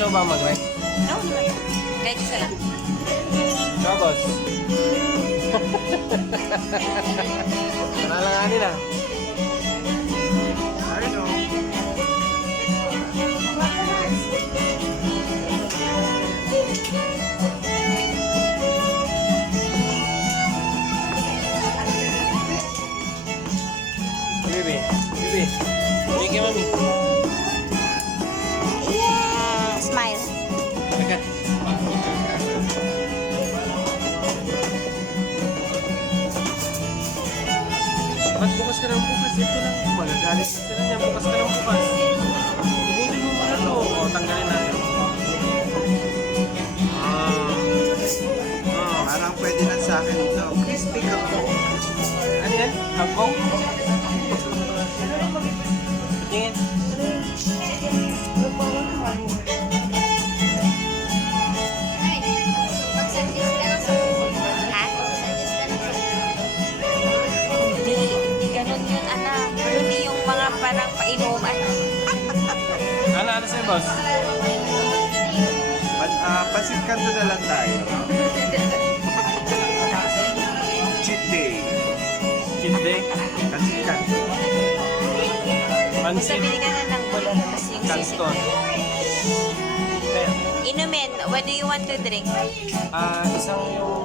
Gusto mo ba mag-ride? No, naman. Kahit isa lang. Ciao, boss. Nalanganin ah. I know. Bibi, Bibi. Bibi kay mami. Yeah! Smile. Agad. Ba't bukas ka ng bukas? Ito lang. Magagalit na sila niya. Bukas ka ng bukas. Ibutin mo muna to. O, tanggalin natin. Parang pwede na sa akin ito. Crispy kangkong. Ano yan? Kangkong? Tingin. Ha? Hindi ganun yun, anak. Hindi yung mga parang painuman. Ano sa'yo, boss? Pasit kanto na lang tayo. Cheat day. Cheat day? Pasit kanto. Pansit? Sabi ka na ng bulalo kasi yung sisig. Canton. Kaya, Inumin, what do you want to drink? isang yung